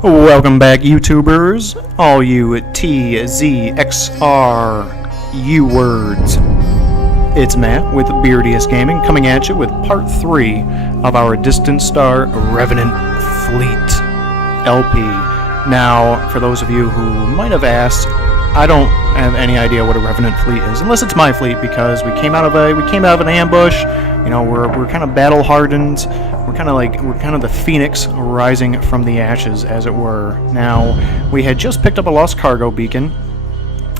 Welcome back, YouTubers, all you TZXRU words. It's Matt with BeardiestGaming coming at you with part 3 of our Distant Star Revenant Fleet LP. Now, for those of you who might have asked, I don't have any idea what a Revenant fleet is, unless it's my fleet, because we came out of an ambush. You know, we're kind of battle hardened. We're kind of the phoenix rising from the ashes, as it were. Now, we had just picked up a lost cargo beacon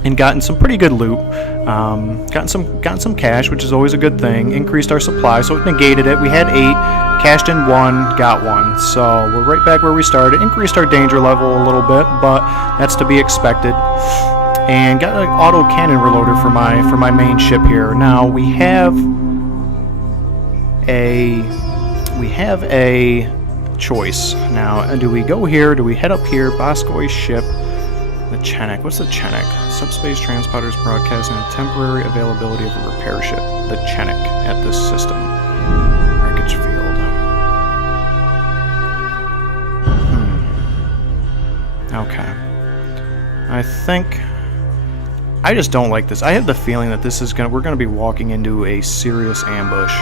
and gotten some pretty good loot. Gotten some cash, which is always a good thing. Increased our supply, so it negated it. We had 8, cashed in 1, got 1. So we're right back where we started. Increased our danger level a little bit, but that's to be expected. And got an auto cannon reloader for my main ship here. Now we have a choice. Now, do we go here? Do we head up here? Boscoy's ship. The Chenik. What's the Chenik? Subspace transporters broadcasting a temporary availability of a repair ship. The Chenik at this system. Wreckage field. Okay. I just don't like this. I have the feeling that we're gonna be walking into a serious ambush.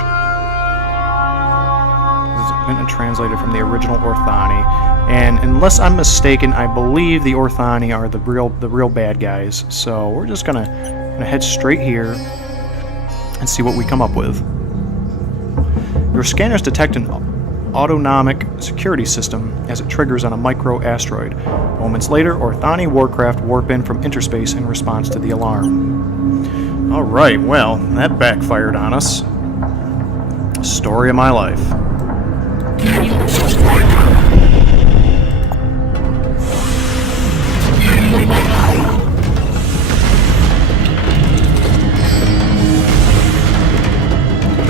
This has been translated from the original Orthani. And unless I'm mistaken, I believe the Orthani are the real bad guys. So we're just gonna head straight here and see what we come up with. Your scanners detect an autonomic security system as it triggers on a micro-asteroid. Moments later, Orthani warcraft warp in from interspace in response to the alarm. Alright, well, that backfired on us. Story of my life.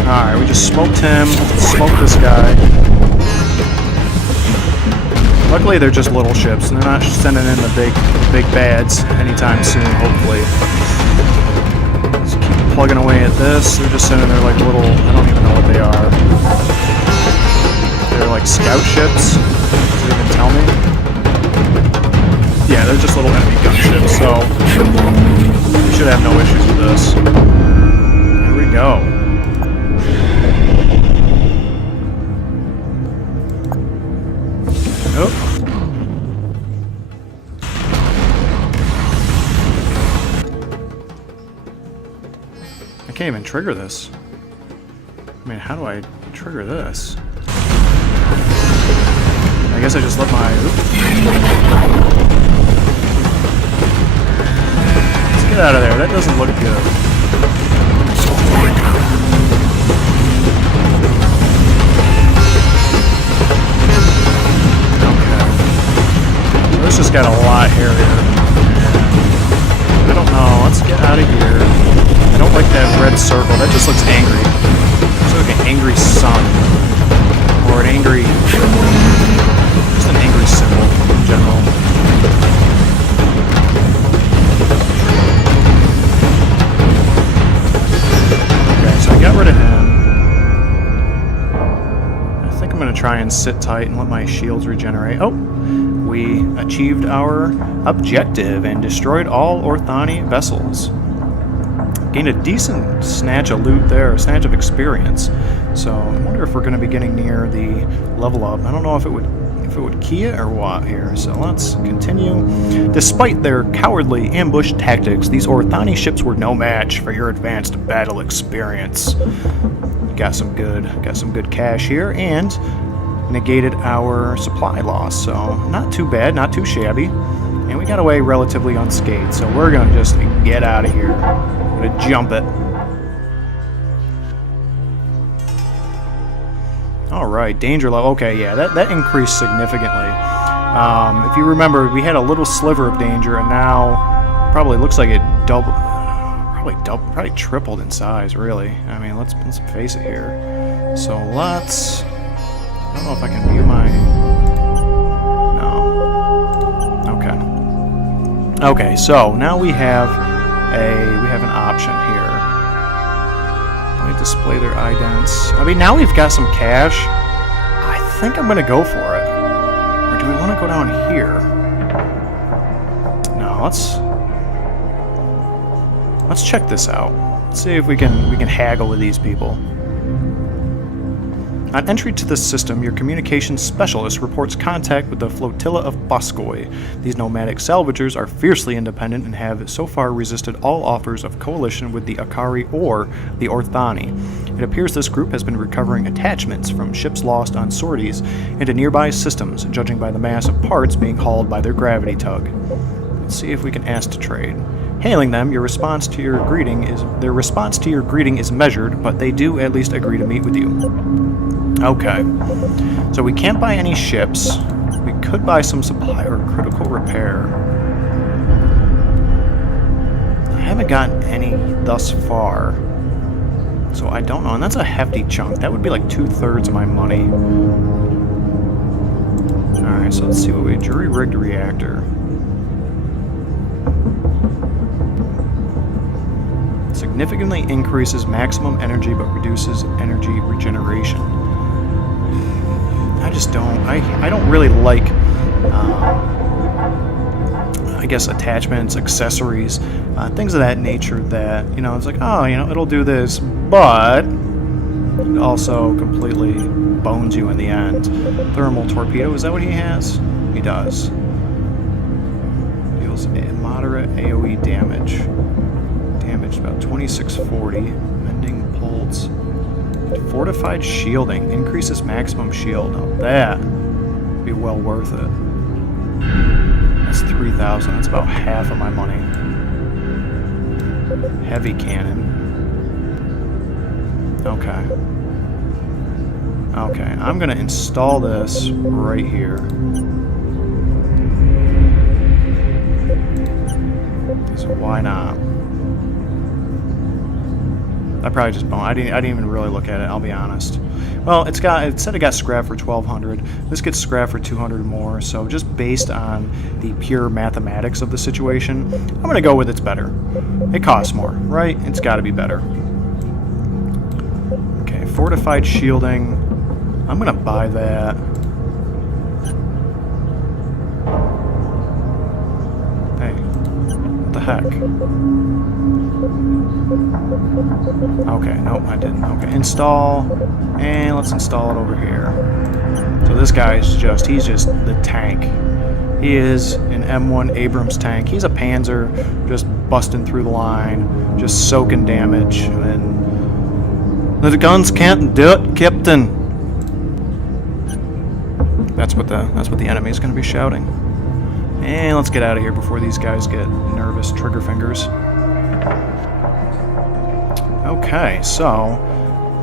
Alright, we just smoked him, smoked this guy. Luckily they're just little ships, and they're not sending in the big bads anytime soon, hopefully. Just keep plugging away at this. They're just sending their like little, I don't even know what they are. They're like scout ships. Does it even tell me? Yeah, they're just little enemy gunships, so we should have no issues with this. Here we go. Oh. I can't even trigger this. I mean, how do I trigger this? I guess I just let my... Oops. Let's get out of there. That doesn't look good. This just got a lot hairier. I don't know. Let's get out of here. I don't like that red circle. That just looks angry. It's like an angry sun. Or an angry... Just an angry symbol in general. Okay, so I got rid of him. I think I'm going to try and sit tight and let my shields regenerate. Oh! We achieved our objective and destroyed all Orthani vessels. Gained a decent snatch of loot there, a snatch of experience. So I wonder if we're going to be getting near the level up. I don't know if it would key it or what here. So let's continue. Despite their cowardly ambush tactics, these Orthani ships were no match for your advanced battle experience. Got some good cash here and negated our supply loss, so not too bad, not too shabby, and we got away relatively unscathed, so we're gonna just get out of here. I'm gonna jump it. Alright, danger level. Okay, yeah, that increased significantly. If you remember, we had a little sliver of danger, and now probably looks like it probably tripled in size, really. I mean, let's face it here. So let's... I don't know if I can view my... No. Okay. Okay, so now we have an option here. Let me display their idents. I mean, now we've got some cash. I think I'm gonna go for it. Or do we want want to go down here. No, let's check this out. Let's see if we can haggle with these people. On entry to the system, your communications specialist reports contact with the flotilla of Boskoi. These nomadic salvagers are fiercely independent and have so far resisted all offers of coalition with the Akari or the Orthani. It appears this group has been recovering attachments from ships lost on sorties into nearby systems, judging by the mass of parts being hauled by their gravity tug. Let's see if we can ask to trade. Hailing them, their response to your greeting is measured, but they do at least agree to meet with you. Okay, so we can't buy any ships. We could buy some supply or critical repair. I haven't gotten any thus far, so I don't know, and that's a hefty chunk. That would be like 2/3 of my money. Alright, so let's see what we... Jury-rigged reactor. Significantly increases maximum energy but reduces energy regeneration. I just don't... I don't really like, I guess, attachments, accessories, things of that nature that, you know, it's like, oh, you know, it'll do this, but it also completely bones you in the end. Thermal torpedo, is that what he has? He does. Deals moderate AoE damage. Damage about 2640. Mending pulse. Fortified shielding. Increases maximum shield. Now that would be well worth it. That's 3,000. That's about half of my money. Heavy cannon. Okay. Okay, I'm gonna install this right here. So why not? I probably just boned. I didn't even really look at it, I'll be honest. Well, it said it got scrapped for 1,200. This gets scrapped for 200 more, so just based on the pure mathematics of the situation, I'm gonna go with it's better. It costs more, right? It's gotta be better. Okay, fortified shielding. I'm gonna buy that. Hey, what the heck? Okay, nope, I didn't. Okay, install, and let's install it over here. So this guy's he's just the tank. He is an M1 Abrams tank. He's a Panzer, just busting through the line, just soaking damage, and the guns can't do it, Captain. That's what the enemy is going to be shouting. And let's get out of here before these guys get nervous trigger fingers. Okay, so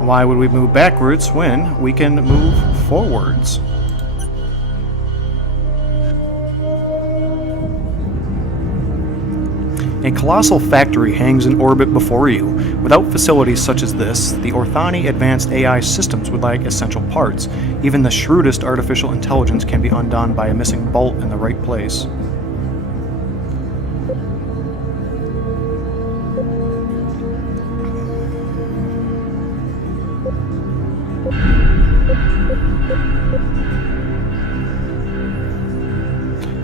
why would we move backwards when we can move forwards? A colossal factory hangs in orbit before you. Without facilities such as this, the Orthani advanced AI systems would lack essential parts. Even the shrewdest artificial intelligence can be undone by a missing bolt in the right place.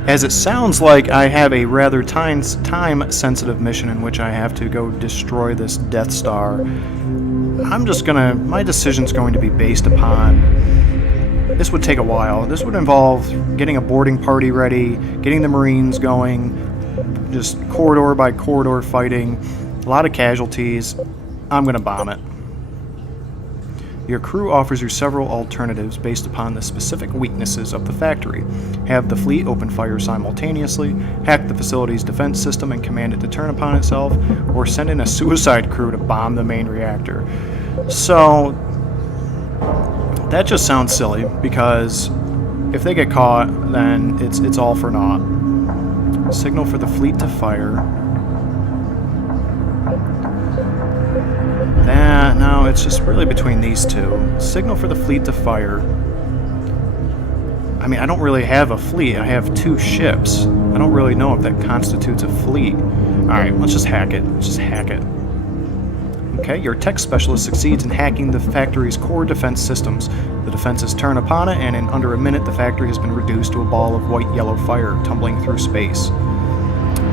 As it sounds like I have a rather time-sensitive mission in which I have to go destroy this Death Star, my decision's going to be based upon, this would take a while. This would involve getting a boarding party ready, getting the Marines going, just corridor by corridor fighting, a lot of casualties. I'm going to bomb it. Your crew offers you several alternatives based upon the specific weaknesses of the factory. Have the fleet open fire simultaneously, hack the facility's defense system and command it to turn upon itself, or send in a suicide crew to bomb the main reactor. So, that just sounds silly, because if they get caught, then it's all for naught. Signal for the fleet to fire. No, it's just really between these two. Signal for the fleet to fire. I mean, I don't really have a fleet. I have 2 ships. I don't really know if that constitutes a fleet. Alright, let's just hack it. Let's just hack it. Okay, your tech specialist succeeds in hacking the factory's core defense systems. The defenses turn upon it, and in under a minute, the factory has been reduced to a ball of white-yellow fire tumbling through space.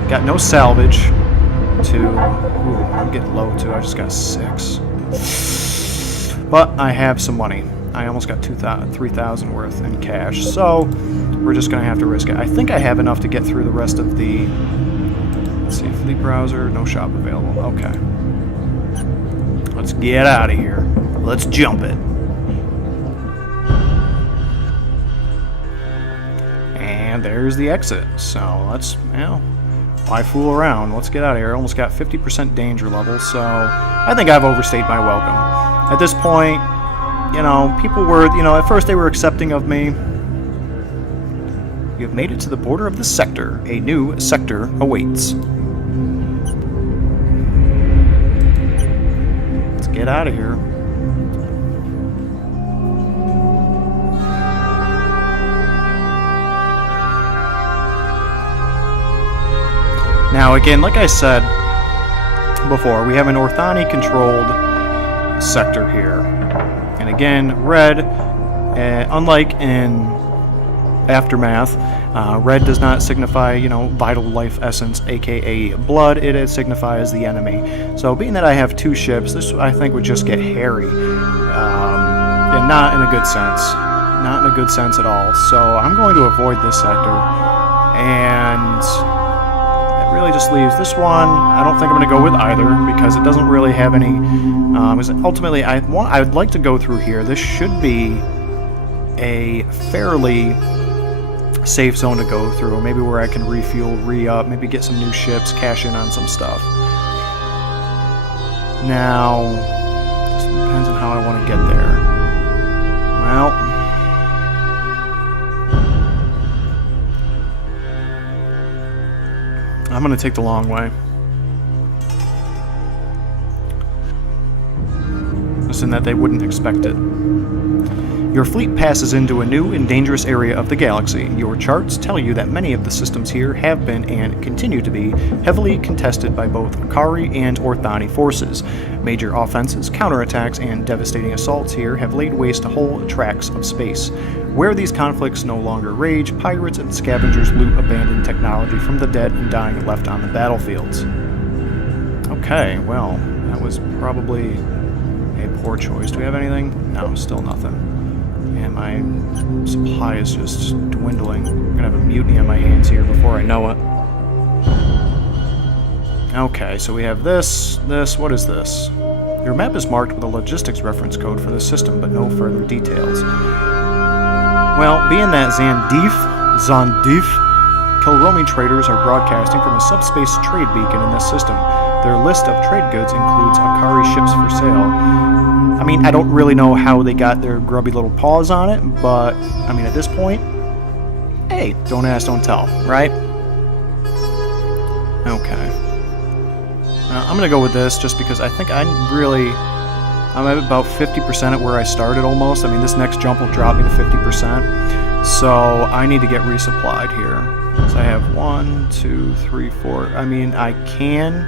Got no salvage to... Ooh, I'm getting low, too. I just got 6. But I have some money. I almost got 3,000 worth in cash, so we're just going to have to risk it. I think I have enough to get through the rest of the... Let's see, fleet browser, no shop available. Okay. Let's get out of here. Let's jump it. And there's the exit. So let's, well, why fool around? Let's get out of here. Almost got 50% danger level, so I think I've overstayed my welcome. At this point, you know, people were, you know, at first they were accepting of me. You have made it to the border of the sector. A new sector awaits. Let's get out of here. Now again, like I said before, we have an Orthani-controlled sector here. And again, red, unlike in Aftermath, red does not signify, you know, vital life essence, aka blood. It signifies the enemy. So being that I have 2 ships, this I think would just get hairy. And not in a good sense. Not in a good sense at all. So I'm going to avoid this sector. And that really just leaves this one. I don't think I'm going to go with either because it doesn't really have any... ultimately, I'd like to go through here. This should be a fairly safe zone to go through, maybe where I can refuel, re-up, maybe get some new ships, cash in on some stuff. Now, just depends on how I want to get there. Well, I'm going to take the long way. Just in that they wouldn't expect it. Your fleet passes into a new and dangerous area of the galaxy. Your charts tell you that many of the systems here have been and continue to be heavily contested by both Akari and Orthani forces. Major offenses, counterattacks, and devastating assaults here have laid waste to whole tracts of space. Where these conflicts no longer rage, pirates and scavengers loot abandoned technology from the dead and dying left on the battlefields. Okay, well, that was probably a poor choice. Do we have anything? No, still nothing. And my supply is just dwindling. I'm gonna have a mutiny on my hands here before I know it. Okay, so we have this, what is this? Your map is marked with a logistics reference code for the system, but no further details. Well, being that Zandeef, Kilromi traders are broadcasting from a subspace trade beacon in this system. Their list of trade goods includes Akari ships for sale. I mean, I don't really know how they got their grubby little paws on it, but, I mean, at this point, hey, don't ask, don't tell, right? Okay. I'm going to go with this just because I think I'm at about 50% at where I started almost. I mean, this next jump will drop me to 50%, so I need to get resupplied here. So I have 1, 2, 3, 4. I mean, I can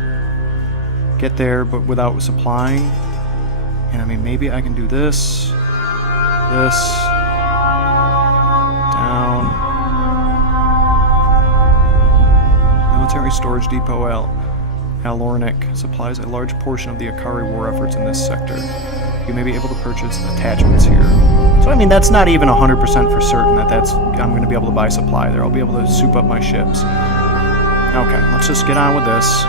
get there, but without supplying. And I mean, maybe I can do this, down. Military Storage Depot Alornic supplies a large portion of the Akari war efforts in this sector. You may be able to purchase attachments here. So I mean, that's not even 100% for certain that I'm going to be able to buy supply there. I'll be able to soup up my ships. Okay, let's just get on with this.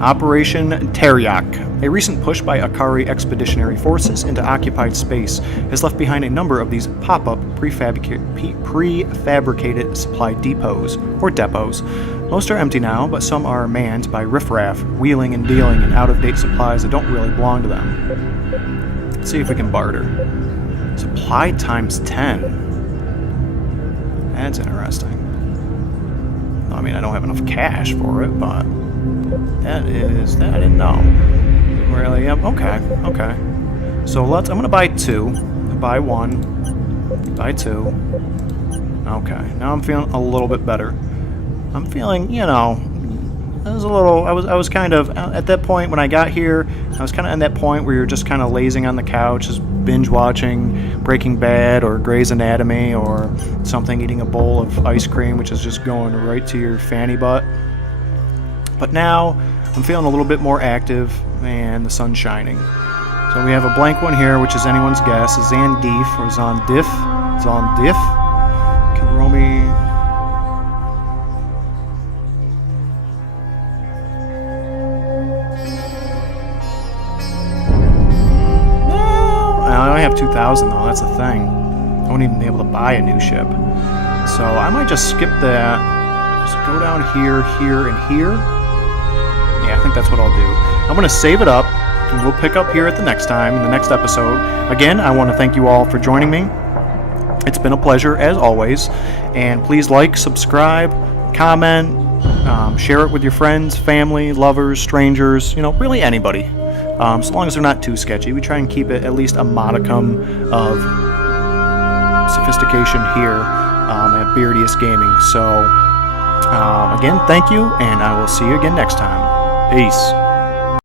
Operation Teriak. A recent push by Akari expeditionary forces into occupied space has left behind a number of these pop-up prefabricated supply depots, or depots. Most are empty now, but some are manned by riffraff, wheeling and dealing in out-of-date supplies that don't really belong to them. Let's see if we can barter. Supply times 10. That's interesting. I mean, I don't have enough cash for it, but... that I didn't know. Really? Yep. Okay. So I'm gonna buy 2. Buy 1. Buy 2. Okay. Now I'm feeling a little bit better. I'm feeling, you know, was a little. I was kind of at that point when I got here. I was kind of at that point where you're just kind of lazing on the couch, just binge watching Breaking Bad or Grey's Anatomy or something, eating a bowl of ice cream, which is just going right to your fanny butt. But now I'm feeling a little bit more active, and the sun's shining. So we have a blank one here, which is anyone's guess. Zandif or Zondif. Zondif. Kiromi. I only have 2,000 though, that's the thing. I won't even be able to buy a new ship. So I might just skip that. Just go down here, here, and here. Yeah, I think that's what I'll do. I'm going to save it up, and we'll pick up here at the next time, in the next episode. Again, I want to thank you all for joining me. It's been a pleasure, as always. And please like, subscribe, comment, share it with your friends, family, lovers, strangers, you know, really anybody. So long as they're not too sketchy. We try and keep it at least a modicum of sophistication here at BeardiestGaming. So, again, thank you, and I will see you again next time. Peace.